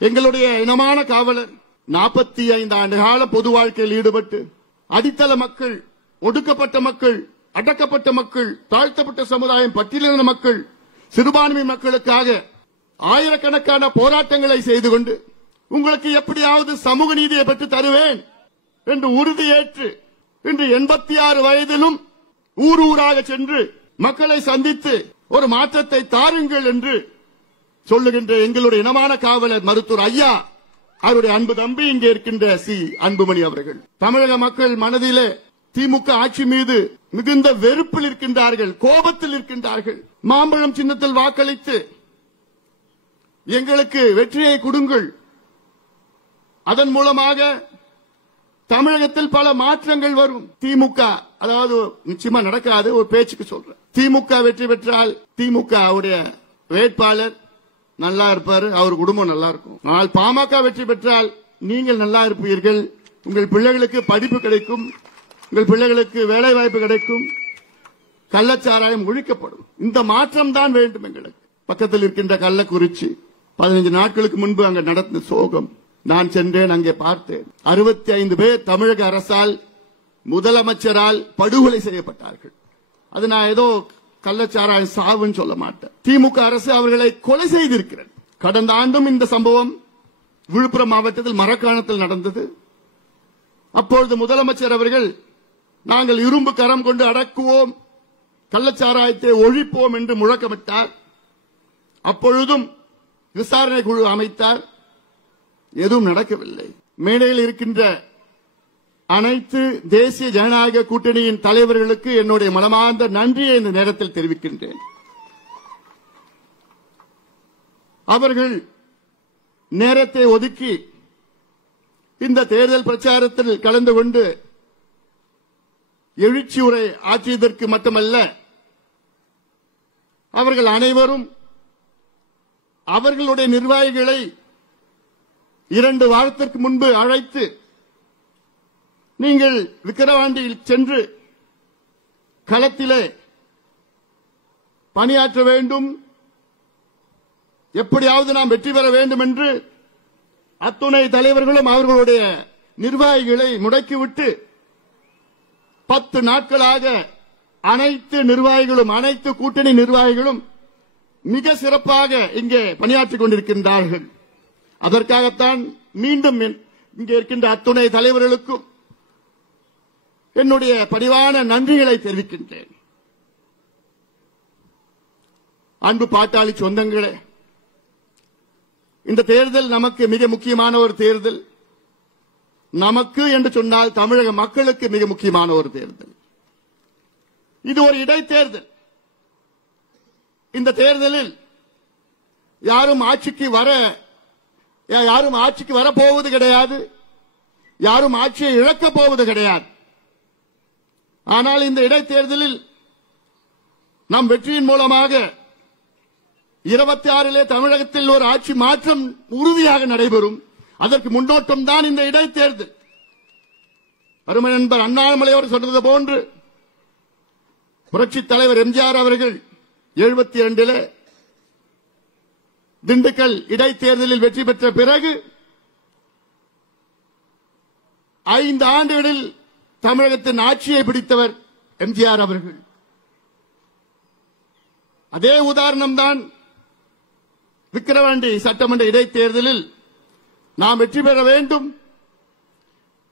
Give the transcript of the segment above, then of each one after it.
எங்களுடைய இனமான காவலர் 45 ஆண்டு கால பொது வாழ்க்கையில் ஈடுபட்டு அடித்தள மக்கள், ஒடுக்கப்பட்ட மக்கள், அடக்கப்பட்ட மக்கள், தாழ்த்தப்பட்ட சமுதாயம், பட்டியலின மக்கள், சிறுபான்மை மக்களுக்காக ஆயிரக்கணக்கான போராட்டங்களை செய்து கொண்டு உங்களுக்கு எப்படியாவது சமூக நீதியை பெற்று தருவேன் என்று உறுதியேற்று இன்று 86 வயதிலும் ஊர் ஊராக சென்று மக்களை சந்தித்து ஒரு மாற்றத்தை தாருங்கள் என்று சொல்லுகின்ற எங்களுடைய இனமான காவலர் மருத்துவர் ஐயா, அவருடைய அன்பு தம்பி இங்கே இருக்கின்ற சி அன்புமணி அவர்கள். தமிழக மக்கள் மனதிலே திமுக ஆட்சி மீது மிகுந்த வெறுப்பில் இருக்கின்றார்கள், கோபத்தில் இருக்கின்றார்கள். மாம்பழம் சின்னத்தில் வாக்களித்து எங்களுக்கு வெற்றியை கொடுங்கள், அதன் மூலமாக தமிழகத்தில் பல மாற்றங்கள் வரும். திமுக அதாவது நிச்சயமா நடக்காது, ஒரு பேச்சுக்கு சொல்றேன். திமுக வெற்றி பெற்றால் திமுக அவருடைய வேட்பாளர் நல்லா இருப்பாரு, அவர் குடும்பம் நல்லா இருக்கும். ஆனால் பாமக வெற்றி பெற்றால் நீங்கள் நல்லா இருப்பீர்கள், உங்கள் பிள்ளைகளுக்கு படிப்பு கிடைக்கும், உங்கள் பிள்ளைகளுக்கு வேலை வாய்ப்பு கிடைக்கும், கள்ளச்சாராயம் ஒழிக்கப்படும். இந்த மாற்றம் தான் வேண்டும் எங்களுக்கு. பக்கத்தில் இருக்கின்ற கள்ளக்குறிச்சி 15 நாட்களுக்கு முன்பு அங்க நடந்த சோகம். நான் சென்றேன், அங்கே பார்த்தேன். 65 பேர் தமிழக அரசால், முதலமைச்சரால் படுகொலை செய்யப்பட்டார்கள். அது நான் ஏதோ கள்ளச்சாராய சாவுன்னு சொல்ல மாட்டேன். திமுக அரசு அவர்களை கொலை செய்திருக்கிறது. கடந்த ஆண்டும் இந்த சம்பவம் விழுப்புரம் மாவட்டத்தில் மரக்காணத்தில் நடந்தது. அப்பொழுது முதலமைச்சர் அவர்கள் நாங்கள் இரும்பு கரம் கொண்டு அடக்குவோம், கள்ளச்சாராயத்தை ஒழிப்போம் என்று முழக்கமிட்டார். அப்பொழுதும் விசாரணை குழு அமைத்தார், எதுவும் நடக்கவில்லை. மேடையில் இருக்கின்ற அனைத்து தேசிய ஜனநாயக கூட்டணியின் தலைவர்களுக்கு என்னுடைய மனமார்ந்த நன்றியை இந்த நேரத்தில் தெரிவிக்கின்றேன். அவர்கள் நேரத்தை ஒதுக்கி இந்த தேர்தல் பிரச்சாரத்தில் கலந்து கொண்டு எழுச்சி உரை ஆற்றியதற்கு மட்டுமல்ல, அவர்கள் அனைவரும் அவர்களுடைய நிர்வாகிகளை 2 வாரத்திற்கு முன்பு அழைத்து நீங்கள் விக்கிரவாண்டியில் சென்று களத்திலே பணியாற்ற வேண்டும், எப்படியாவது நாம் வெற்றி பெற வேண்டும் என்று அத்துணை தலைவர்களும் அவர்களுடைய நிர்வாகிகளை முடக்கிவிட்டு 10 நாட்களாக அனைத்து நிர்வாகிகளும், அனைத்து கூட்டணி நிர்வாகிகளும் மிக சிறப்பாக இங்கே பணியாற்றிக் கொண்டிருக்கின்றார்கள். அதற்காகத்தான் மீண்டும் இங்கே இருக்கின்ற அத்துணை தலைவர்களுக்கும் என்னுடைய பணிவான நன்றிகளை தெரிவிக்கின்றேன். அன்பு பாட்டாளி சொந்தங்களே, இந்த தேர்தல் நமக்கு மிக முக்கியமான ஒரு தேர்தல். நமக்கு என்று சொன்னால் தமிழக மக்களுக்கு மிக முக்கியமான ஒரு தேர்தல். இது ஒரு இடைத்தேர்தல். இந்த தேர்தலில் யாரும் ஆட்சிக்கு வரப்போவது கிடையாது, யாரும் ஆட்சியை இழக்கப் போவது கிடையாது. ஆனால் இந்த இடைத்தேர்தலில் நம் வெற்றியின் மூலமாக 26 தமிழகத்தில் ஒரு ஆட்சி மாற்றம் உறுதியாக நடைபெறும். அதற்கு முன்னோட்டம் தான் இந்த இடைத்தேர்தல். அருமை நண்பர் அண்ணாமலை அவர் சொன்னது போன்று புரட்சித் தலைவர் எம்ஜிஆர் அவர்கள் 72 திண்டுக்கல் இடைத்தேர்தலில் வெற்றி பெற்ற பிறகு 5 ஆண்டுகளில் தமிழகத்தின் ஆட்சியை பிடித்தவர் எம்ஜிஆர் அவர்கள். அதே உதாரணம்தான் விக்கிரவாண்டி சட்டமன்ற இடைத்தேர்தலில் நாம் வெற்றி பெற வேண்டும்.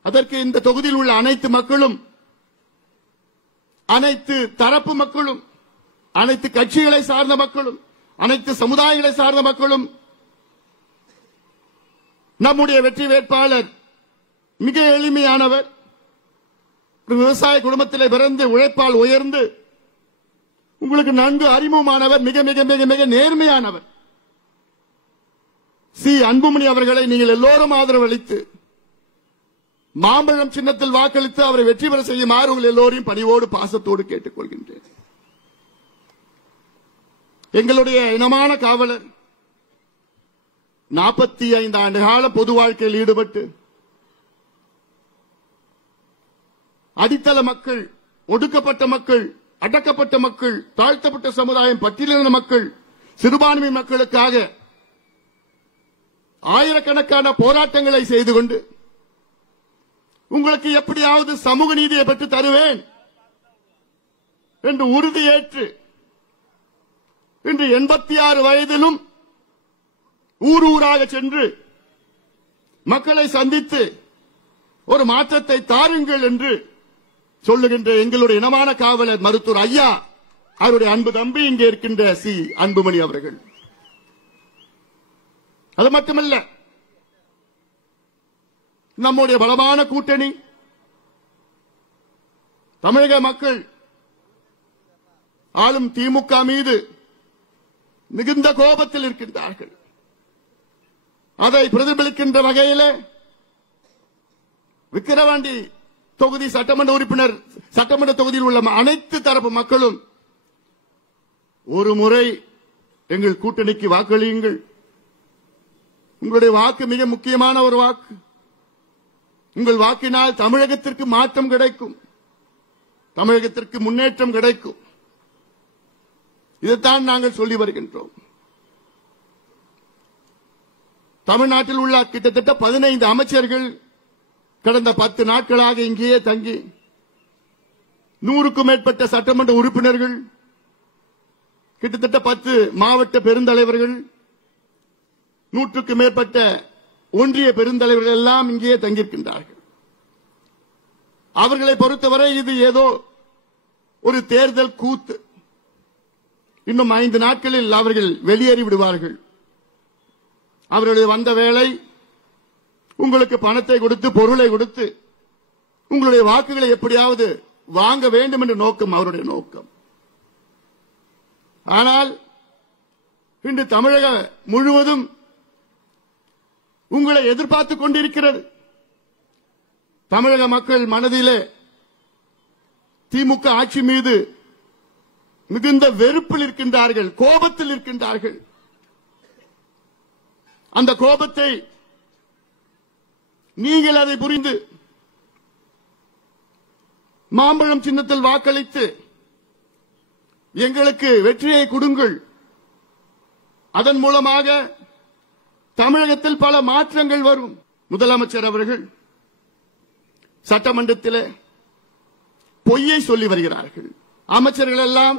அதற்கு இந்த தொகுதியில் உள்ள அனைத்து மக்களும், அனைத்து தரப்பு மக்களும், அனைத்து கட்சிகளை சார்ந்த மக்களும், அனைத்து சமுதாயங்களை சார்ந்த மக்களும் நம்முடைய வெற்றி வேட்பாளர் மிக எளிமையானவர், விவசாய குடும்பத்திலே பிறந்து உழைப்பால் உயர்ந்து உங்களுக்கு நன்கு அறிமுகமானவர், மிக மிக மிக மிக நேர்மையானவர் சி அன்புமணி அவர்களை நீங்கள் எல்லோரும் ஆதரவு அளித்து மாம்பழம் சின்னத்தில் வாக்களித்து அவரை வெற்றி பெற செய்யுமாறு உங்கள் எல்லோரையும் பணிவோடு பாசத்தோடு கேட்டுக் கொள்கின்றேன். எங்களுடைய இனமான காவலர் 45 ஆண்டு கால பொது வாழ்க்கையில் ஈடுபட்டு அடித்தள மக்கள், ஒடுக்கப்பட்ட மக்கள், அடக்கப்பட்ட மக்கள், தாழ்த்தப்பட்ட சமுதாயம், பட்டியலின மக்கள், சிறுபான்மை மக்களுக்காக ஆயிரக்கணக்கான போராட்டங்களை செய்து கொண்டு உங்களுக்கு எப்படியாவது சமூக நீதியை பெற்று தருவேன் என்று உறுதியேற்று இன்று 86 வயதிலும் ஊர் ஊராக சென்று மக்களை சந்தித்து ஒரு மாற்றத்தை தாருங்கள் என்று சொல்லுகின்ற எங்களுடைய இனமான காவலர் மருத்துவர் ஐயா அவருடைய அன்பு தம்பி இங்கே இருக்கின்ற சி அன்புமணி அவர்கள். அது மட்டுமல்ல, நம்முடைய பலமான கூட்டணி தமிழக மக்கள் ஆளும் திமுக மீது மிகுந்த கோபத்தில் இருக்கின்றார்கள். அதை பிரதிபலிக்கின்ற வகையில் விக்கிரவாண்டி தொகுதி சட்டமன்ற உறுப்பினர் சட்டமன்ற தொகுதியில் உள்ள அனைத்து தரப்பு மக்களும் ஒரு முறை எங்கள் கூட்டணிக்கு வாக்களியுங்கள். உங்களுடைய வாக்கு மிக முக்கியமான ஒரு வாக்கு. உங்கள் வாக்கினால் தமிழகத்திற்கு மாற்றம் கிடைக்கும், தமிழகத்திற்கு முன்னேற்றம் கிடைக்கும். இதைத்தான் நாங்கள் சொல்லி வருகின்றோம். தமிழ்நாட்டில் உள்ள கிட்டத்தட்ட 15 அமைச்சர்கள் கடந்த 10 நாட்களாக இங்கேயே தங்கி 100க்கும் மேற்பட்ட சட்டமன்ற உறுப்பினர்கள், கிட்டத்தட்ட 10 மாவட்ட பெருந்தலைவர்கள், 100க்கும் மேற்பட்ட ஒன்றிய பெருந்தலைவர்கள் எல்லாம் இங்கேயே தங்கியிருக்கின்றார்கள். அவர்களை பொறுத்தவரை இது ஏதோ ஒரு தேர்தல் கூத்து. இன்னும் 5 நாட்களில் அவர்கள் வெளியேறி விடுவார்கள். அவர்களுடைய வந்த வேளை உங்களுக்கு பணத்தை கொடுத்து பொருளை கொடுத்து உங்களுடைய வாக்குகளை எப்படியாவது வாங்க வேண்டும் என்ற நோக்கம் அவருடைய நோக்கம். ஆனால் இன்று தமிழக முழுவதும் உங்களை எதிர்பார்த்துக் கொண்டிருக்கிறது. தமிழக மக்கள் மனதிலே திமுக ஆட்சி மீது மிகுந்த வெறுப்பில் இருக்கின்றார்கள், கோபத்தில் இருக்கின்றார்கள். அந்த கோபத்தை நீங்கள் அதை புரிந்து மாம்பழம் சின்னத்தில் வாக்களித்து எங்களுக்கு வெற்றியை கொடுங்கள். அதன் மூலமாக தமிழகத்தில் பல மாற்றங்கள் வரும். முதலமைச்சர் அவர்கள் சட்டமன்றத்தில் பொய்யை சொல்லி வருகிறார்கள். அமைச்சர்கள் எல்லாம்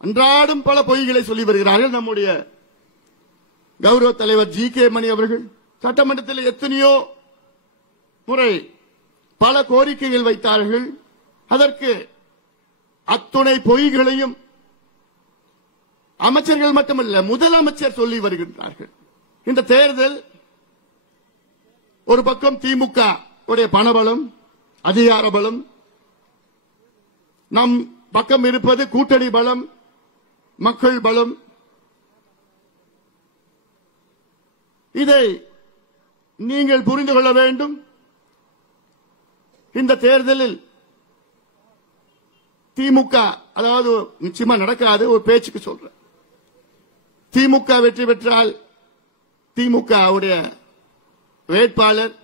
அன்றாடம் பல பொய்களை சொல்லி வருகிறார்கள். நம்முடைய கௌரவ தலைவர் ஜி.கே. மணி அவர்கள் சட்டமன்றத்தில் எத்தனையோ முறை பல கோரிக்கைகள் வைத்தார்கள். அதற்கு அத்துணை பொய்களையும் அமைச்சர்கள் மட்டுமல்ல முதலமைச்சர் சொல்லி வருகின்றார்கள். இந்த தேர்தல் ஒரு பக்கம் திமுக உடைய பணபலம், அதிகார பலம், நம் பக்கம் இருப்பது கூட்டணி பலம், மக்கள் பலம். இதை நீங்கள் புரிந்து கொள்ள வேண்டும். இந்த தேர்தலில் திமுக, அதாவது நிச்சயமா நடக்காது, ஒரு பேச்சுக்கு சொல்றேன், திமுக வெற்றி பெற்றால் திமுக அவருடைய வேட்பாளர்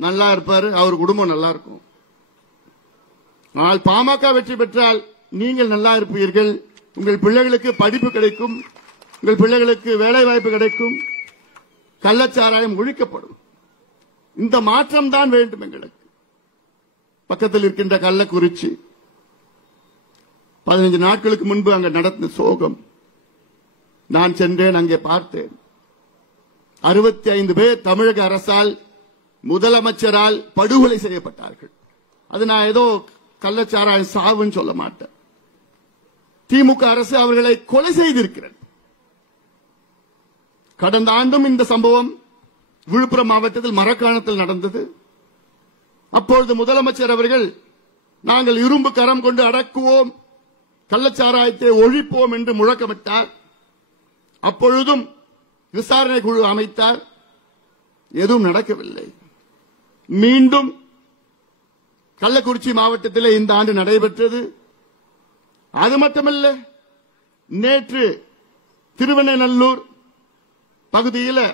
நல்லா இருப்பாரு, அவர் குடும்பம் நல்லா இருக்கும். ஆனால் பாமக வெற்றி பெற்றால் நீங்கள் நல்லா இருப்பீர்கள், உங்கள் பிள்ளைகளுக்கு படிப்பு கிடைக்கும், உங்கள் பிள்ளைகளுக்கு வேலை வாய்ப்பு கிடைக்கும், கள்ளச்சாராயம் ஒழிக்கப்படும். இந்த மாற்றம் தான் வேண்டும் எங்களுக்கு. பக்கத்தில் இருக்கின்ற கள்ளக்குறிச்சி 15 நாட்களுக்கு முன்பு அங்கு நடந்த சோகம். நான் சென்றேன், அங்கே பார்த்தேன். 65 பேர் தமிழக அரசால் முதலமைச்சரால் படுகொலை செய்யப்பட்டார்கள். அது நான் ஏதோ கள்ளச்சாராயம் சாவுன்னு சொல்ல மாட்டேன். திமுக அரசு அவர்களை கொலை செய்திருக்கிறது. கடந்த ஆண்டும் இந்த சம்பவம் விழுப்புரம் மாவட்டத்தில் மரக்காணத்தில் நடந்தது. அப்பொழுது முதலமைச்சர் அவர்கள் நாங்கள் இரும்பு கரம் கொண்டு அடக்குவோம், கள்ளச்சாராயத்தை ஒழிப்போம் என்று முழக்கமிட்டார். அப்பொழுதும் விசாரணை குழு அமைத்தார். எதுவும் நடக்கவில்லை. மீண்டும் கள்ளக்குறிச்சி மாவட்டத்தில் இந்த ஆண்டு நடைபெற்றது. அது மட்டுமல்ல, நேற்று திருவண்ணநல்லூர் பகுதியில்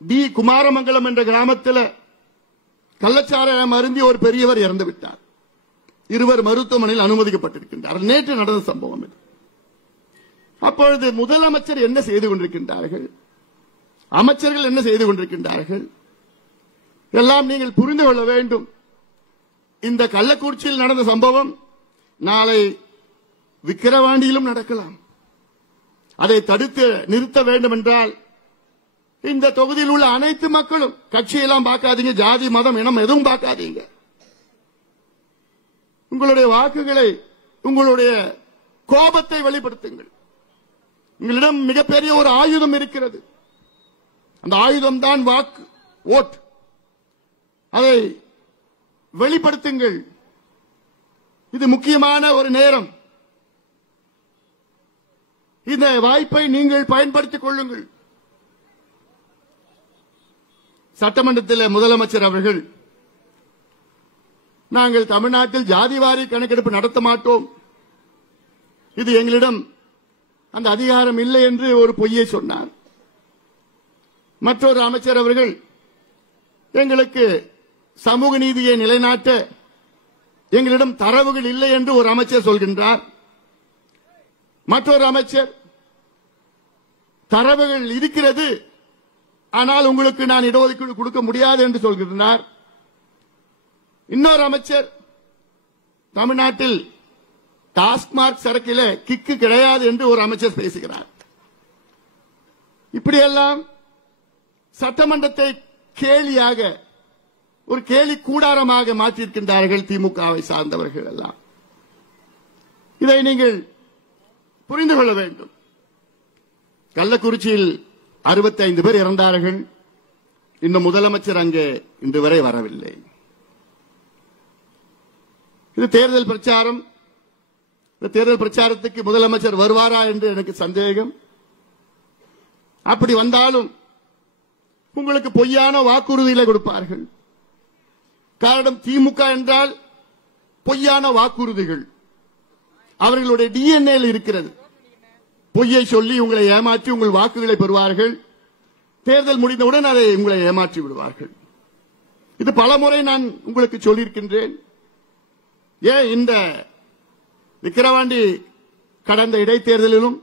டி குமாரமங்கலம் என்ற கிராமத்தில் கள்ளச்சாராயம் அருந்தி ஒரு பெரியவர் இறந்து விட்டார். 2 மருத்துவமனையில் அனுமதிக்கப்பட்டிருக்கின்றார். நேற்று நடந்த சம்பவம் இது. அப்பொழுது முதலமைச்சர் என்ன செய்து கொண்டிருக்கின்றார்கள்? அமைச்சர்கள் என்ன செய்து கொண்டிருக்கின்றார்கள் எல்லாம் நீங்கள் புரிந்து கொள்ள வேண்டும். இந்த கள்ளக்குறிச்சியில் நடந்த சம்பவம் நாளை விக்கிரவாண்டியிலும் நடக்கலாம். அதை தடுத்து நிறுத்த வேண்டும் என்றால் இந்த தொகுதியில் உள்ள அனைத்து மக்களும், கட்சியெல்லாம் பார்க்காதீங்க, ஜாதி மதம் இனம் எதுவும் பார்க்காதீங்க, உங்களுடைய வாக்குகளை, உங்களுடைய கோபத்தை வெளிப்படுத்துங்கள். உங்களிடம் மிகப்பெரிய ஒரு ஆயுதம் இருக்கிறது. அந்த ஆயுதம் தான் வாக்கு, ஓட். அதை வெளிப்படுத்துங்கள். இது முக்கியமான ஒரு நேரம். இந்த வாய்ப்பை நீங்கள் பயன்படுத்திக் கொள்ளுங்கள். சட்டமன்றத்தில் முதலமைச்சர் அவர்கள், நாங்கள் தமிழ்நாட்டில் ஜாதிவாரி கணக்கெடுப்பு நடத்த மாட்டோம், இது எங்களிடம் அந்த அதிகாரம் இல்லை என்று ஒரு பொய்யை சொன்னார். மற்றொரு அமைச்சர் அவர்கள், எங்களுக்கு சமூக நீதியை நிலைநாட்ட எங்களிடம் தரவுகள் இல்லை என்று ஒரு அமைச்சர் சொல்கின்றார். மற்றொரு அமைச்சர், தரவுகள் இருக்கிறது, ஆனால் உங்களுக்கு நான் இடஒதுக்கீடு கொடுக்க முடியாது என்று சொல்கின்றார். இன்னொரு அமைச்சர், தமிழ்நாட்டில் டாஸ்மார்க் சரக்கில கிக்கு கிடையாது என்று ஒரு அமைச்சர் பேசுகிறார். இப்படியெல்லாம் சட்டமன்றத்தை கேலியாக, ஒரு கேலி கூடாரமாக மாற்றியிருக்கின்றார்கள் திமுகவை சார்ந்தவர்கள் எல்லாம். இதை நீங்கள் புரிந்து கொள்ள வேண்டும். கள்ளக்குறிச்சியில் 65 பேர் இறந்தார்கள். இன்னும் முதலமைச்சர் அங்கே இன்று வரை வரவில்லை. இது தேர்தல் பிரச்சாரம். இந்த தேர்தல் பிரச்சாரத்துக்கு முதலமைச்சர் வருவாரா என்று எனக்கு சந்தேகம். அப்படி வந்தாலும் உங்களுக்கு பொய்யான வாக்குறுதிகளை கொடுப்பார்கள். காரணம், திமுக என்றால் பொய்யான வாக்குறுதிகள் அவர்களுடைய டிஎன்ஏ இருக்கிறது. பொய்யை சொல்லி உங்களை ஏமாற்றி உங்கள் வாக்குகளை பெறுவார்கள். தேர்தல் முடிந்தவுடன் அதை உங்களை ஏமாற்றி விடுவார்கள். இது பலமுறை நான் உங்களுக்கு சொல்லியிருக்கின்றேன். ஏன் இந்த விக்கிரவாண்டி கடந்த இடைத்தேர்தலிலும்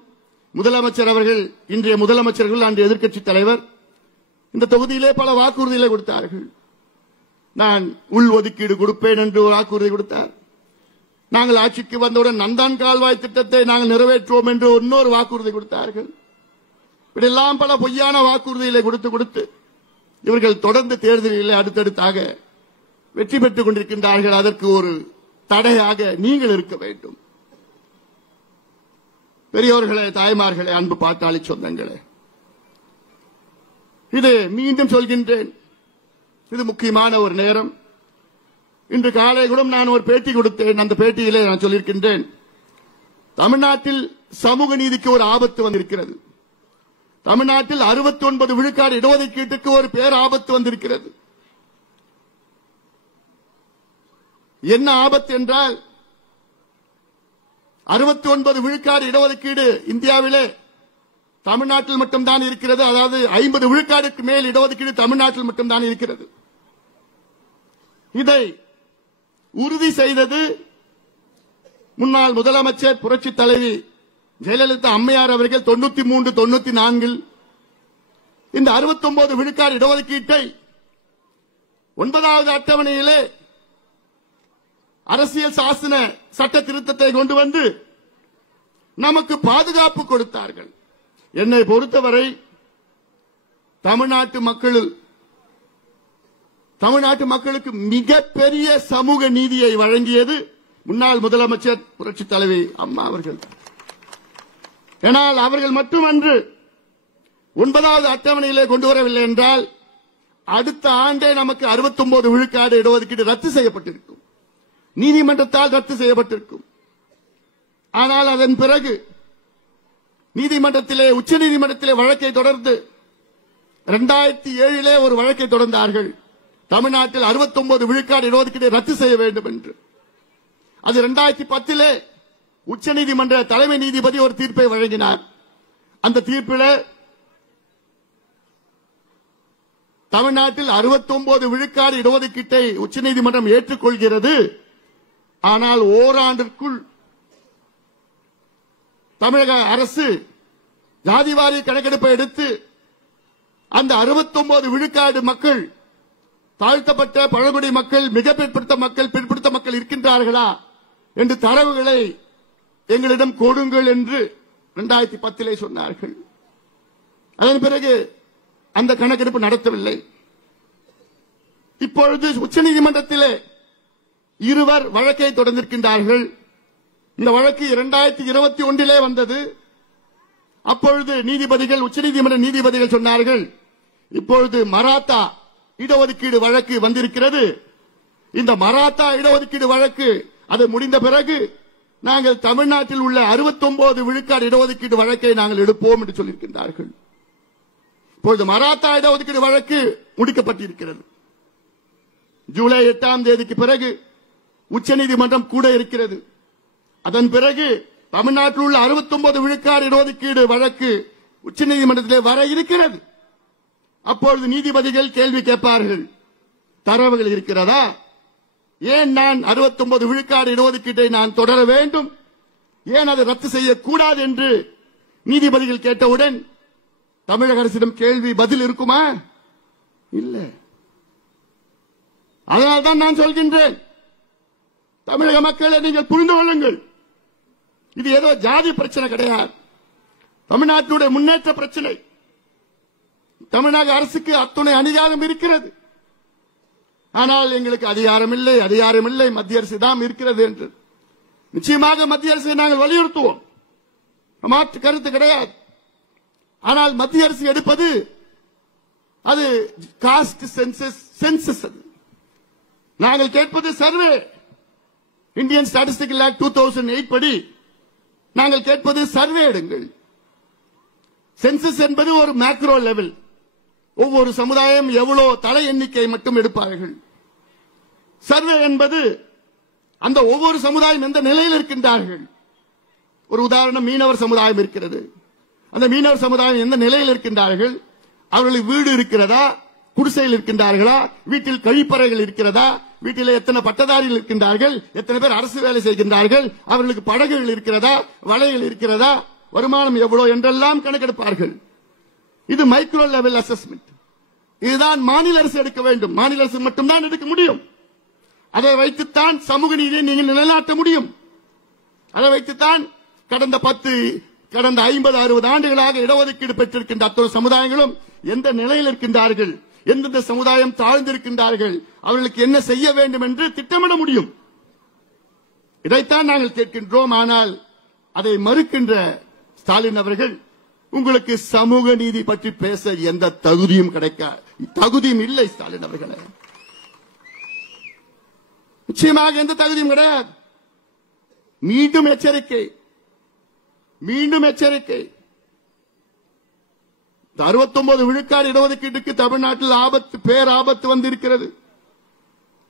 முதலமைச்சர் அவர்கள், இன்றைய முதலமைச்சர்கள், அன்றைய எதிர்க்கட்சித் தலைவர் இந்த தொகுதியிலே பல வாக்குறுதிகளை கொடுத்தார்கள். நான் உள் ஒதுக்கீடு கொடுப்பேன் என்று வாக்குறுதி கொடுத்தார். நாங்கள் ஆட்சிக்கு வந்தவுடன் நந்தான் கால்வாய் திட்டத்தை நாங்கள் நிறைவேற்றுவோம் என்று இன்னொரு வாக்குறுதி கொடுத்தார்கள். இப்படியெல்லாம் பல பொய்யான வாக்குறுதிகளை கொடுத்து இவர்கள் தொடர்ந்து தேர்தலில் அடுத்தடுத்தாக வெற்றி பெற்றுக் கொண்டிருக்கின்றார்கள். அதற்கு ஒரு தடையாக நீங்கள் இருக்க வேண்டும். பெரியோர்களே, தாய்மார்களே, அன்பு பாட்டாளி சொந்தங்களே, இது மீண்டும் சொல்கின்றேன், இது முக்கியமான ஒரு நேரம். இன்று காலை கூட நான் ஒரு பேட்டி கொடுத்தேன். அந்த பேட்டியிலே நான் சொல்லியிருக்கின்றேன், தமிழ்நாட்டில் சமூக நீதிக்கு ஒரு ஆபத்து வந்திருக்கிறது. தமிழ்நாட்டில் 69 விழுக்காடு இடஒதுக்கீட்டுக்கு ஒரு பேர் ஆபத்து வந்திருக்கிறது. என்ன ஆபத்து என்றால், 69 விழுக்காடு இடஒதுக்கீடு இந்தியாவிலே தமிழ்நாட்டில் மட்டும்தான் இருக்கிறது. அதாவது 50 விழுக்காடுக்கு மேல் இடஒதுக்கீடு தமிழ்நாட்டில் மட்டும்தான் இருக்கிறது. இதை உறுதி செய்தது முன்னாள் முதலமைச்சர் புரட்சித் தலைவி ஜெயலலிதா அம்மையார் அவர்கள் 93, 94 இந்த 69 விழுக்காடு இடஒதுக்கீட்டை 9வது அட்டவணையிலே அரசியல் சாசன சட்ட திருத்தத்தை கொண்டு வந்து நமக்கு பாதுகாப்பு கொடுத்தார்கள். என்னை பொறுத்தவரை தமிழ்நாட்டு மக்களுக்கு மிகப்பெரிய சமூக நீதியை வழங்கியது முன்னாள் முதலமைச்சர் புரட்சித் தலைவி அம்மா அவர்கள். ஆனால் அவர்கள் மட்டுமன்று, 9வது அட்டவணையிலே கொண்டு வரவில்லை என்றால் அடுத்த ஆண்டே நமக்கு 69 விழுக்காடு இடஒதுக்கீடு ரத்து செய்யப்பட்டிருக்கும், நீதிமன்றத்தால் ரத்து செய்யப்பட்டிருக்கும். ஆனால் அதன் பிறகு நீதிமன்றத்திலே, உச்ச நீதிமன்றத்திலே வழக்கை தொடர்ந்து 2007 ஒரு வழக்கை தொடர்ந்தார்கள். தமிழ்நாட்டில் 69 விழுக்காடு இடஒதுக்கீட்டை ரத்து செய்ய வேண்டும் என்று. அது 2010 உச்சநீதிமன்ற தலைமை நீதிபதி ஒரு தீர்ப்பை வழங்கினார். அந்த தீர்ப்பில் தமிழ்நாட்டில் 69 விழுக்காடு இடஒதுக்கீட்டை உச்சநீதிமன்றம் ஏற்றுக்கொள்கிறது. ஆனால் ஓராண்டிற்குள் தமிழக அரசு ஜாதிவாரி கணக்கெடுப்பை எடுத்து அந்த 69 விழுக்காடு மக்கள், தாழ்த்தப்பட்ட பழங்குடி மக்கள், மிக பிற்படுத்த மக்கள் இருக்கின்றார்களா என்று தரவுகளை எங்களிடம் கொடுங்கள் என்று 2010 சொன்னார்கள். அதன் பிறகு அந்த கணக்கெடுப்பு நடத்தவில்லை. இப்பொழுது உச்சநீதிமன்றத்திலே இருவர் வழக்கை தொடர்ந்திருக்கின்றார்கள். இந்த வழக்கு 2021 வந்தது. அப்பொழுது நீதிபதிகள், உச்சநீதிமன்ற நீதிபதிகள் சொன்னார்கள், இப்பொழுது மராத்தா இடஒதுக்கீடு வழக்கு வந்திருக்கிறது. இந்த மராத்தா இடஒதுக்கீடு வழக்கு அது முடிந்த பிறகு நாங்கள் தமிழ்நாட்டில் உள்ள 69 விழுக்காடு இடஒதுக்கீடு வழக்கை நாங்கள் எடுப்போம் என்று சொல்லியிருக்கின்றார்கள். இப்பொழுது மராத்தா இடஒதுக்கீடு வழக்கு முடிக்கப்பட்டிருக்கிறது. ஜூலை 8ஆம் தேதிக்கு பிறகு உச்சநீதிமன்றம் கூட இருக்கிறது. அதன் பிறகு தமிழ்நாட்டில் உள்ள 69 விழுக்காடு இடஒதுக்கீடு வழக்கு உச்சநீதிமன்றத்திலே வர இருக்கிறது. அப்பொழுது நீதிபதிகள் கேள்வி கேட்பார்கள், தரவுகள் இருக்கிறதா? ஏன் நான் 69 விழுக்காடு இடஒதுக்கீட்டை நான் தொடர வேண்டும், ஏன் அதை ரத்து செய்யக்கூடாது என்று நீதிபதிகள் கேட்டவுடன் தமிழக அரசிடம் கேள்வி பதில் இருக்குமா? இல்லை. அதனால்தான் நான் சொல்கின்றேன், தமிழக மக்களை நீங்கள் புரிந்து கொள்ளுங்கள். இது ஏதோ ஜாதி பிரச்சனை கிடையாது, தமிழ்நாட்டுடைய முன்னேற்ற பிரச்சனை. தமிழக அரசுக்கு அத்துணை அதிகாரம் இருக்கிறது. ஆனால் எங்களுக்கு அதிகாரம் இல்லை, மத்திய அரசு தான் இருக்கிறது என்று நிச்சயமாக மத்திய அரசை நாங்கள் வலியுறுத்துவோம், மாற்று கருத்து கிடையாது. ஆனால் மத்திய அரசு எடுப்பது அது காஸ்ட் சென்சஸ். நாங்கள் கேட்பது சர்வே. இந்தியன் ஸ்டாட்டிஸ்டிக்கல் ஆக்ட் 2008 படி நாங்கள் கேட்பது சர்வே எடுங்கள். சென்சஸ் என்பது ஒரு மேக்ரோ லெவல், ஒவ்வொரு சமுதாயம் எவ்வளவு தலை எண்ணிக்கை மட்டும் எடுப்பார்கள். சர்வே என்பது அந்த ஒவ்வொரு சமுதாயம் எந்த நிலையில் இருக்கின்றார்கள். ஒரு உதாரணம், மீனவர் சமுதாயம் இருக்கிறது. அந்த மீனவர் சமுதாயம் எந்த நிலையில் இருக்கின்றார்கள், அவர்களுக்கு வீடு இருக்கிறதா, குடிசையில் இருக்கின்றார்களா, வீட்டில் கழிப்பறைகள் இருக்கிறதா, வீட்டில் எத்தனை பட்டதாரிகள் இருக்கின்றார்கள், எத்தனை பேர் அரசு வேலை செய்கின்றார்கள், அவர்களுக்கு படகுகள் இருக்கிறதா, வலைகள் இருக்கிறதா, வருமானம் எவ்வளவு என்றெல்லாம் கணக்கெடுப்பார்கள். இது மைக்ரோ லெவல் அசஸ்மெண்ட். இதுதான் மாநில அரசு எடுக்க வேண்டும், மாநில அரசு மட்டும்தான் எடுக்க முடியும். அதை வைத்துத்தான் சமூக நீதியை நீங்கள் நிலைநாட்ட முடியும். அதை வைத்துத்தான் கடந்த 50-60 ஆண்டுகளாக இடஒதுக்கீடு பெற்றிருக்கின்ற அத்தனை சமுதாயங்களும் எந்த நிலையில் இருக்கின்றார்கள், எந்தெந்த சமுதாயம் தாழ்ந்திருக்கின்றார்கள், அவர்களுக்கு என்ன செய்ய வேண்டும் என்று திட்டமிட முடியும். இதைத்தான் நாங்கள் கேட்கின்றோம். ஆனால் அதை மறுக்கின்ற ஸ்டாலின் அவர்கள், உங்களுக்கு சமூக நீதி பற்றி பேச எந்த தகுதியும் தகுதியும் இல்லை ஸ்டாலின் அவர்களே, நிச்சயமாக எந்த தகுதியும் கிடையாது. மீண்டும் எச்சரிக்கை. 69 விழுக்காடு இடஒதுக்கீட்டுக்கு தமிழ்நாட்டில் பேராபத்து வந்திருக்கிறது.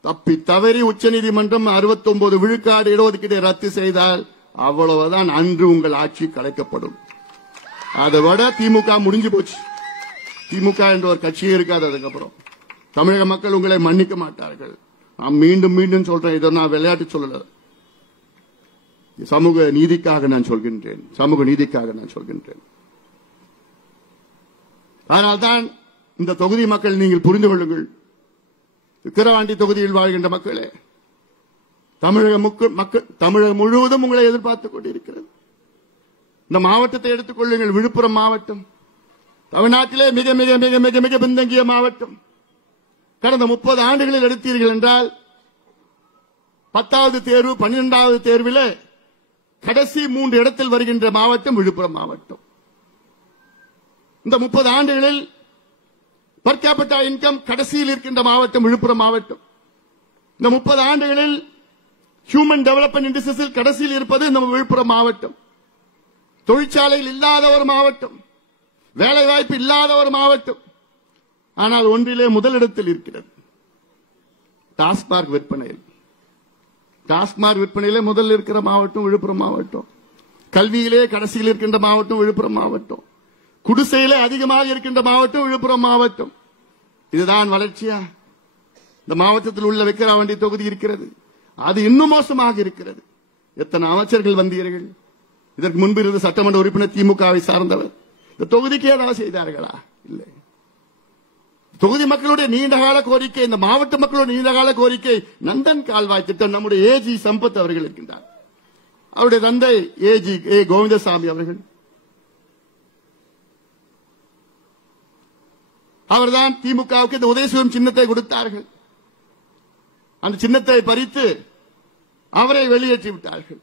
தப்பி தவறி உச்சநீதிமன்றம் 69 விழுக்காடு இடஒதுக்கீட்டை ரத்து செய்தால் அவ்வளவுதான், அன்று உங்கள் ஆட்சி கலைக்கப்படும். அதை விட திமுக முடிஞ்சு போச்சு. திமுக என்ற ஒரு கட்சியே இருக்காது. அதுக்கப்புறம் தமிழக மக்கள் உங்களை மன்னிக்க மாட்டார்கள். நான் மீண்டும் சொல்றேன், இதை நான் விளையாட்டு சொல்லல, சமூக நீதிக்காக நான் சொல்கின்றேன். அதனால்தான் இந்த தொகுதி மக்கள் நீங்கள் புரிந்து கொள்ளுங்கள். விக்கிரவாண்டி தொகுதியில் வாழ்கின்ற மக்களே, தமிழகம் முழுவதும் உங்களை எதிர்பார்த்துக் கொண்டிருக்கிறது. இந்த மாவட்டத்தை எடுத்துக் கொள்ளுங்கள், விழுப்புரம் மாவட்டம் தமிழ்நாட்டிலே மிக மிக மிக மிக மிக பின்தங்கிய மாவட்டம். கடந்த 30 ஆண்டுகளில் எடுத்தீர்கள் என்றால் 10வது தேர்வு 12வது தேர்வில் கடைசி 3 இடத்தில் வருகின்ற மாவட்டம் விழுப்புரம் மாவட்டம். இந்த 30 ஆண்டுகளில் பர் கேபிட்டா இன்கம் கடைசியில் இருக்கின்ற மாவட்டம் விழுப்புரம் மாவட்டம். இந்த 30 ஆண்டுகளில் ஹியூமன் டெவலப்மெண்ட் இண்டஸ்ட்ரீஸில் கடைசியில் இருப்பது இந்த விழுப்புரம் மாவட்டம். தொழிற்சாலையில் இல்லாத ஒரு மாவட்டம், வேலைவாய்ப்பு இல்லாத ஒரு மாவட்டம். ஆனால் ஒன்றிலே முதலிடத்தில் இருக்கிறது, டாஸ்மாக் விற்பனையிலே முதலில் இருக்கிற மாவட்டம் விழுப்புரம் மாவட்டம். கல்வியிலே கடைசியில் இருக்கின்ற மாவட்டம் விழுப்புரம் மாவட்டம். குடிசையிலே அதிகமாக இருக்கின்ற மாவட்டம் விழுப்புரம் மாவட்டம். இதுதான் வளர்ச்சியா? இந்த மாவட்டத்தில் உள்ள விக்கிரவாண்டி தொகுதி இருக்கிறது, அது இன்னும் மோசமாக இருக்கிறது. எத்தனை அமைச்சர்கள் வந்தீர்கள்? இதற்கு முன்பு இருந்த சட்டமன்ற உறுப்பினர் திமுகவை சார்ந்தவர். இந்த தொகுதிக்கு ஏதாவது செய்தார்களா? இல்லை. தொகுதி மக்களுடைய நீண்டகால கோரிக்கை, இந்த மாவட்ட மக்களுடைய நீண்டகால கோரிக்கை நந்தன் கால்வாய் திட்டம். நம்முடைய ஏஜி சம்பத் அவர்கள் இருக்கின்றார். அவருடைய தந்தை ஏஜி கோவிந்தசாமி அவர்கள், அவர்தான் திமுகவுக்கு இந்த உதயசூரன் சின்னத்தை கொடுத்தார்கள். அந்த சின்னத்தை பறித்து அவரை வெளியேற்றி விட்டார்கள்.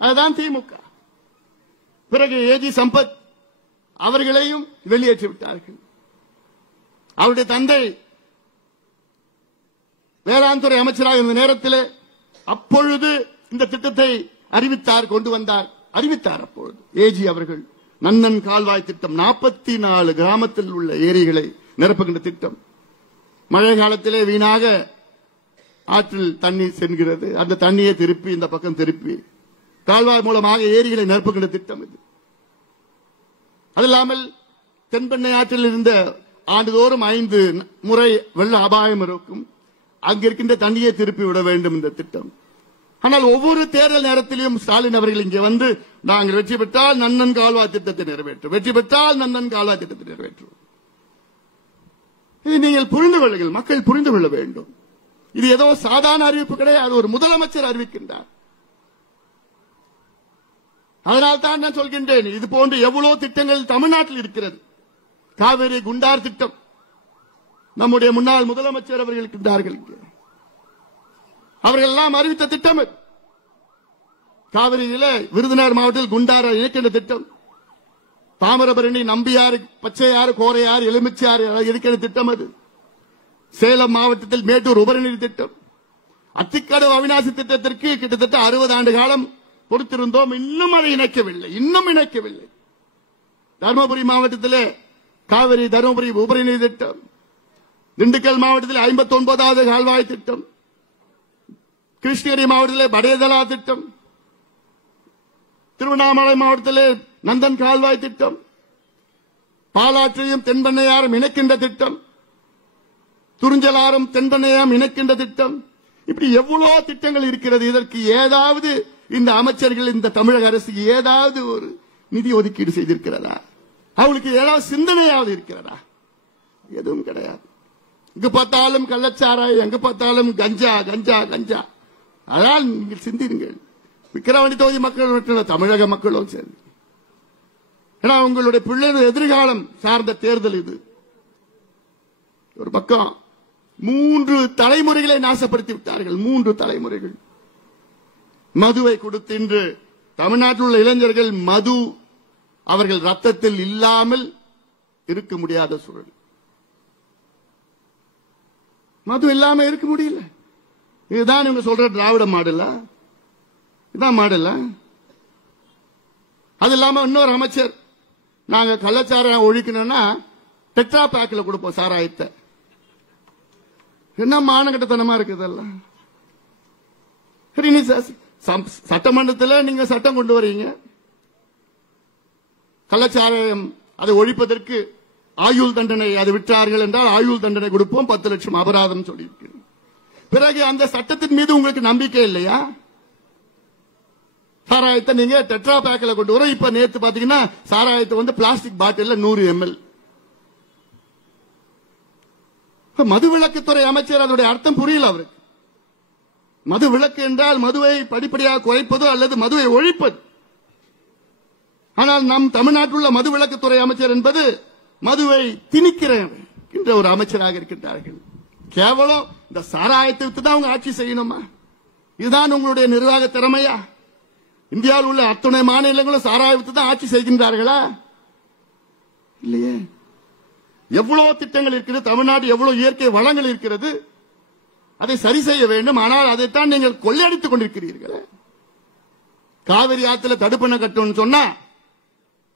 அதுதான் திமுக. பிறகு ஏஜி சம்பத் அவர்களையும் வெளியேற்றி விட்டார்கள். அவருடைய தந்தை வேளாண் துறை அமைச்சராக இருந்த நேரத்தில் அப்பொழுது இந்த திட்டத்தை அறிவித்தார், கொண்டு வந்தார், அறிவித்தார். அப்பொழுது ஏஜி அவர்கள் நந்தன் கால்வாய் திட்டம் 44 கிராமத்தில் உள்ள ஏரிகளை நிரப்புகின்ற திட்டம். மழை காலத்திலே வீணாக ஆற்றில் தண்ணீர் செல்கிறது. அந்த தண்ணியை திருப்பி இந்த பக்கம் திருப்பி கால்வாய் மூலமாக ஏரிகளை நிரப்புகின்ற திட்டம் இது. அது இல்லாமல் தென்பெண்ணை ஆற்றில் இருந்த ஆண்டுதோறும் 5 முறை வெள்ள அபாயம் இருக்கும். அங்கிருக்கின்ற தண்ணியை திருப்பி விட வேண்டும் இந்த திட்டம். ஆனால் ஒவ்வொரு தேர்தல் நேரத்திலும் ஸ்டாலின் அவர்கள் இங்கே வந்து நாங்கள் வெற்றி பெற்றால் நந்தன் கால்வாய் திட்டத்தை நிறைவேற்றும், வெற்றி பெற்றால் நந்தன் கால்வாய் திட்டத்தை நிறைவேற்றும். இதை நீங்கள் புரிந்து கொள்ளுங்கள், மக்கள் புரிந்து கொள்ள வேண்டும். இது ஏதோ சாதாரண அறிவிப்பு கிடையாது, ஒரு முதலமைச்சர் அறிவிக்கின்றார். அதனால் தான் நான் சொல்கின்றேன், இது போன்ற எவ்வளவு திட்டங்கள் தமிழ்நாட்டில் இருக்கிறது. காவிரி குண்டார் திட்டம், நம்முடைய முன்னாள் முதலமைச்சர் அவர்கள் இருக்கின்றார்கள். அவர்கள் எல்லாம் அறிவித்த திட்டம். காவிரியில விருதுநகர் மாவட்டத்தில் குண்டார இணைக்கின்ற திட்டம், தாமிரபரணி, நம்பியாறு, பச்சையாறு, கோரையாறு, எலுமிச்சாறு இருக்கிற திட்டம். அது சேலம் மாவட்டத்தில் மேட்டூர் உபரிநீர் திட்டம், அத்திக்கடவு அவிநாசி திட்டத்திற்கு கிட்டத்தட்ட 60 ஆண்டு காலம் கொடுத்திருந்தோம். இன்னும் அதை இணைக்கவில்லை. தருமபுரி மாவட்டத்தில் காவிரி தருமபுரி உபரிநீர் திட்டம், திண்டுக்கல் மாவட்டத்தில் 59வது கால்வாய் திட்டம், கிருஷ்ணகிரி மாவட்டத்தில் படேதலா திட்டம், திருவண்ணாமலை மாவட்டத்தில் நந்தன் கால்வாய் திட்டம், பாலாற்றையும் தென்பெண்ணையாரும் இணைக்கின்ற திட்டம், துறிஞ்சலாரும் தென்பெண்ணையாரும் இணைக்கின்ற திட்டம். இப்படி எவ்வளவு திட்டங்கள் இருக்கிறது. இதற்கு ஏதாவது இந்த அமைச்சர்கள், இந்த தமிழக அரசு ஏதாவது ஒரு நிதி ஒதுக்கீடு செய்திருக்கிறதா? அவளுக்கு ஏதாவது சிந்தனையாவது இருக்கிறதா? எதுவும் கிடையாது. எங்க பார்த்தாலும் கள்ளச்சாராயம், எங்க பார்த்தாலும் கஞ்சா கஞ்சா கஞ்சா. அதனால் நீங்கள் சிந்திருங்கள். விக்கிரவாண்டி தொகுதி மக்கள் மட்டும் தமிழக மக்களும் சரி. ஏன்னா உங்களுடைய பிள்ளைகள் எதிர்காலம் சார்ந்த தேர்தல் இது. ஒரு பக்கம் 3 தலைமுறைகளை நாசப்படுத்தி விட்டார்கள். 3 தலைமுறைகள் மதுவை கொடுத்து இன்று தமிழ்நாட்டில் உள்ள இளைஞர்கள் மது அவர்கள் ரத்தத்தில் இல்லாமல் இருக்க முடியாத சூழல். மது இல்லாம இருக்க முடியல. இதுதான் இவங்க சொல்ற திராவிட மாடலா? இதான் மாடலா? அது இல்லாம இன்னொரு அமைச்சர், நாங்க கள்ளச்சாராயம் ஒழிக்கணும்னா டெட்ரா பேக்ல கொடுப்போம் சாராயத்தை. என்ன மானகட்டத்தனமா இருக்குதெல்லாம். சட்டமன்றத்தில் நீங்க சட்டம் கொண்டு வரீங்க, கள்ளச்சாராயம் அதை ஒழிப்பதற்கு ஆயுள் தண்டனை, அது விட்டார்கள் என்றால் ஆயுள் தண்டனை கொடுப்போம், 10 லட்சம் அபராதம் சொல்லியிருக்கு. பிறகு அந்த சட்டத்தின் மீது உங்களுக்கு நம்பிக்கை இல்லையா? சாராயத்தை நீங்க டெட்ரா பேக்ல கொண்டு வர. இப்ப நேத்து பாத்தீங்கன்னா சாராயத்தை வந்து பிளாஸ்டிக் பாட்டில் 100 ml. மதுவிலக்குத்துறை அமைச்சர் அதனுடைய அர்த்தம் புரியல அவருக்கு. மது விலக்கு என்றால் மதுவை படிப்படியாக குறைப்பது அல்லது மதுவை ஒழிப்பது. ஆனால் நம் தமிழ்நாட்டில் உள்ள மதுவிலக்குத்துறை அமைச்சர் என்பது மதுவை திணிக்கிற ஒரு அமைச்சராக இருக்கின்றார்கள். கேவலம் இந்த சாராயத்தை விட்டு தான் அவங்க ஆட்சி செய்யணுமா? இதுதான் உங்களுடைய நிர்வாக திறமையா? இந்தியாவில் உள்ள அத்துணை மாநிலங்களும் சாராய விட்டு தான் ஆட்சி செய்கின்றார்களா? இல்லையே. எவ்வளவு திட்டங்கள் இருக்கிறது, தமிழ்நாடு எவ்வளவு இயற்கை வளங்கள் இருக்கிறது, அதை சரி செய்ய வேண்டும். ஆனால் அதைத்தான் நீங்கள் கொள்ளையடித்துக் கொண்டிருக்கிறீர்கள். காவிரி ஆற்றுல தடுப்பணை கட்டணும்னு சொன்னா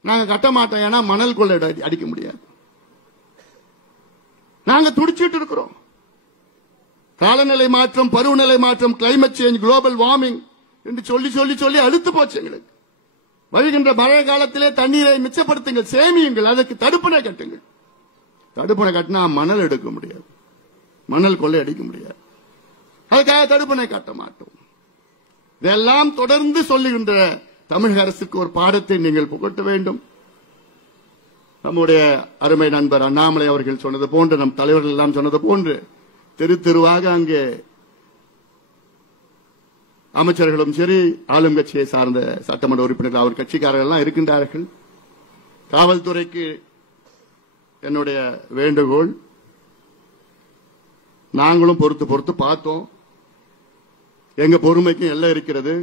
நாங்க கட்ட மாட்டோம், ஏன்னா மணல் கொள்ளை அடிக்க முடியாது. நாங்க துடிச்சிட்டு இருக்கிறோம். காலநிலை மாற்றம், பருவநிலை மாற்றம், கிளைமேட் சேஞ்ச், குளோபல் வார்மிங் என்று சொல்லி சொல்லி சொல்லி அழுத்து போச்சு எங்களுக்கு. வருகின்ற மழை காலத்திலே தண்ணீரை மிச்சப்படுத்துங்கள், சேமியுங்கள், அதற்கு தடுப்பணை கட்டுங்கள். தடுப்பணை கட்டினா மணல் எடுக்க முடியாது, மணல் கொள்ளை அடிக்க முடியாது. அதுக்காக தடுப்பணை கட்ட மாட்டோம். இதெல்லாம் தொடர்ந்து சொல்லுகின்ற தமிழக அரசுக்கு ஒரு பாடத்தை நீங்கள் புகட்ட வேண்டும். நம்முடைய அருமை நண்பர் அண்ணாமலை அவர்கள் சொன்னது போன்று, நம் தலைவர்கள் எல்லாம் சொன்னது போன்று, தெரு தெருவாக அங்கே அமைச்சர்களும் சரி, ஆளும் கட்சியை சார்ந்த சட்டமன்ற உறுப்பினர்கள், அவர் கட்சிக்காரர்கள் எல்லாம் இருக்கின்றார்கள். காவல்துறைக்கு என்னுடைய வேண்டுகோள், நாங்களும் பொறுத்து பார்த்தோம். எங்க பொறுமைக்கும் எல்லாம் இருக்கிறது.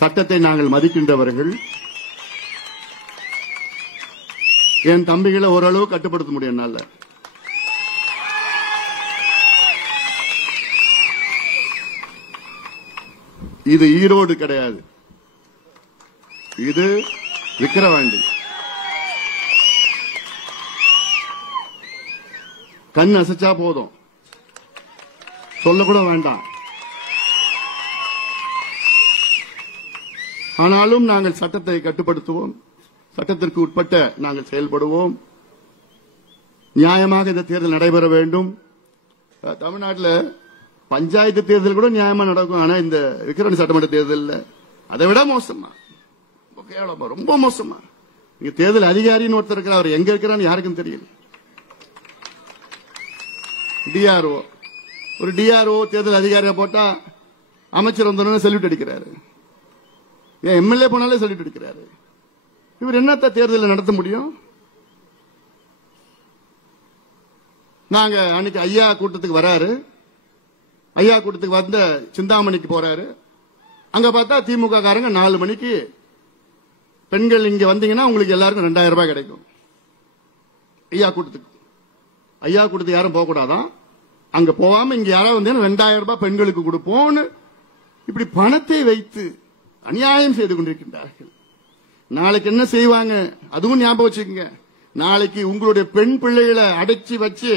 சட்டத்தை நாங்கள் மதிக்கின்றவர்கள். என் தம்பிகளை ஓரளவு கட்டுப்படுத்த முடியும் என்னால. இது ஈரோடு கிடையாது, இது விக்கிரவாண்டி. கண் அசைச்சா போதும், சொல்லக்கூட வேண்டாம். ஆனாலும் நாங்கள் சட்டத்தை கட்டுப்படுத்துவோம், சட்டத்திற்கு உட்பட்ட நாங்கள் செயல்படுவோம். நியாயமாக இந்த தேர்தல் நடைபெற வேண்டும். தமிழ்நாட்டில் பஞ்சாயத்து தேர்தல் கூட நியாயமா நடக்கும். ஆனா இந்த விக்கிரவாண்டி சட்டமன்ற தேர்தல் அதை விட மோசமா, ரொம்ப மோசமா. இங்க தேர்தல் அதிகாரின்னு ஒருத்தர் இருக்கிறார், அவர் எங்க இருக்கிறான்னு யாருக்கும் தெரியல. டிஆர்ஓ, ஒரு டிஆர்ஓ தேர்தல் அதிகாரியா போட்டா அமைச்சர் வந்தோன்னு சல்யூட் அடிக்கிறாரு. ஏன் எம்எல்ஏ போனாலே சல்யூட் அடிக்கிறாரு. இவர் என்னத்த தேர்தலில் நடத்த முடியும்? நாங்க அன்னைக்கு ஐயா கூட்டத்துக்கு வராரு, ஐயா கூட்டத்துக்கு வந்த சிந்தாமணிக்கு போறாரு. அங்க பார்த்தா திமுக காரங்க 4 மணிக்கு பெண்கள் இங்க வந்தீங்கன்னா உங்களுக்கு எல்லாருக்கும் 2000 ரூபாய் கிடைக்கும். ஐயா கூட்டத்துக்கு யாரும் போக கூடாதான். அங்க போகாம இங்க யாராவது வந்து 2000 ரூபாய் பெண்களுக்கு கொடுப்போம்னு இப்படி பணத்தை வைத்து அநியாயம் செய்து கொண்டிருக்கின்றார்கள். நாளைக்கு என்ன செய்வாங்க அதுவும் ஞாபகம் வச்சுக்கோங்க. நாளைக்கு உங்களுடைய பெண் பிள்ளைகளை அடைச்சி வச்சு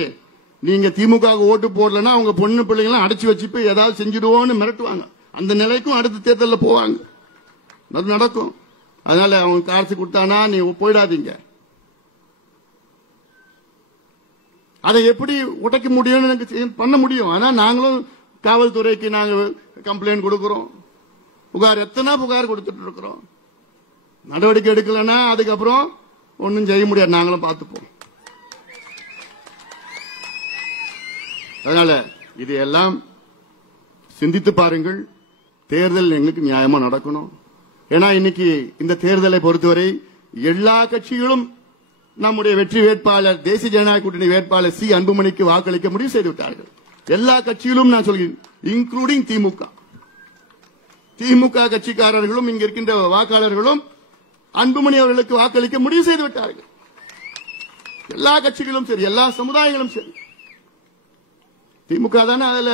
நீங்க திமுக ஓட்டு போடலன்னா அவங்க பொண்ணு பிள்ளைகளை அடைச்சி வச்சு போய் ஏதாவது செஞ்சிடுவோம்னு மிரட்டுவாங்க. அந்த நிலைக்கும் அடுத்த தேர்தலில் போவாங்க, அது நடக்கும். அதனால அவங்க காசு கொடுத்தானா நீ போயிடாதீங்க. அதை எப்படி உடைக்க முடியும்னு பண்ண முடியும். ஆனா நாங்களும் காவல்துறைக்கு நாங்க கம்ப்ளைண்ட் கொடுக்கிறோம், எத்தனை புகார் கொடுத்துட்டு இருக்கிறோம். நடவடிக்கை எடுக்கலன்னா அதுக்கப்புறம் ஒன்னும் செய்ய முடியாது, நாங்களும் பார்த்துப்போம். அதனால இது எல்லாம் சிந்தித்து பாருங்கள். தேர்தல் எங்களுக்கு நியாயமா நடக்கணும். ஏன்னா இன்னைக்கு இந்த தேர்தலை பொறுத்தவரை எல்லா கட்சிகளும் நம்முடைய வெற்றி வேட்பாளர் தேசிய ஜனநாயக கூட்டணி வேட்பாளர் சி அன்புமணிக்கு வாக்களிக்க முடிவு செய்து விட்டார்கள். எல்லா கட்சியிலும் நான் சொல்கிறேன், இன்க்ளூடிங் திமுக கட்சிக்காரர்களும் இங்க இருக்கின்ற வாக்காளர்களும் அன்புமணி அவர்களுக்கு வாக்களிக்க முடிவு செய்து விட்டார்கள். எல்லா கட்சிகளும் சரி, எல்லா சமுதாயங்களும் சரி. திமுக தானே அதுல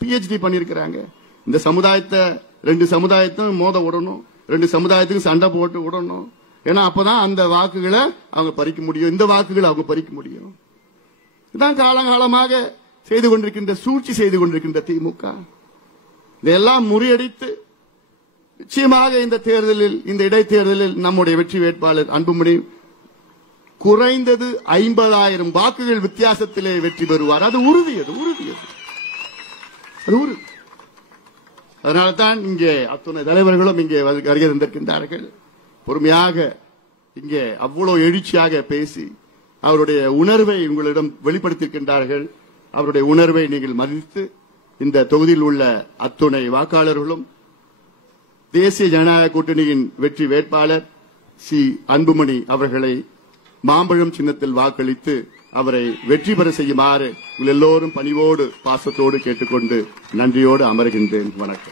பிஹெச்டி பண்ணிருக்கிறாங்க. இந்த சமுதாயத்தை 2 சமுதாயத்தையும் மோத விடணும், 2 சமுதாயத்துக்கும் சண்டை போட்டு விடணும். ஏன்னா அப்பதான் அந்த வாக்குகளை அவங்க பறிக்க முடியும், இந்த வாக்குகளை அவங்க பறிக்க முடியும். இதுதான் காலகாலமாக செய்து கொண்டிருக்கின்ற சூழ்ச்சி செய்து கொண்டிருக்கின்ற திமுக. இதெல்லாம் முறியடித்து நிச்சயமாக இந்த தேர்தலில், இந்த இடைத்தேர்தலில் நம்முடைய வெற்றி வேட்பாளர் அன்புமணி குறைந்தது 50,000 வாக்குகள் வித்தியாசத்திலே வெற்றி பெறுவார். அது உறுதி. அதனால்தான் இங்கே அத்துணை தலைவர்களும் இங்கே வருகை தந்திருக்கின்றார்கள். பொறுமையாக இங்கே அவ்வளவு எழுச்சியாக பேசி அவருடைய உணர்வை உங்களிடம் வெளிப்படுத்தியிருக்கின்றார்கள். அவருடைய உணர்வை நீங்கள் மதித்து இந்த தொகுதியில் உள்ள அத்துணை வாக்காளர்களும் தேசிய ஜனநாயக கூட்டணியின் வெற்றி வேட்பாளர் சி அன்புமணி அவர்களை மாம்பழம் சின்னத்தில் வாக்களித்து அவரை வெற்றி பெற செய்யுமாறு உங்கள் எல்லோரும் பணிவோடு பாசத்தோடு கேட்டுக்கொண்டு நன்றியோடு அமர்கின்றேன். வணக்கம்.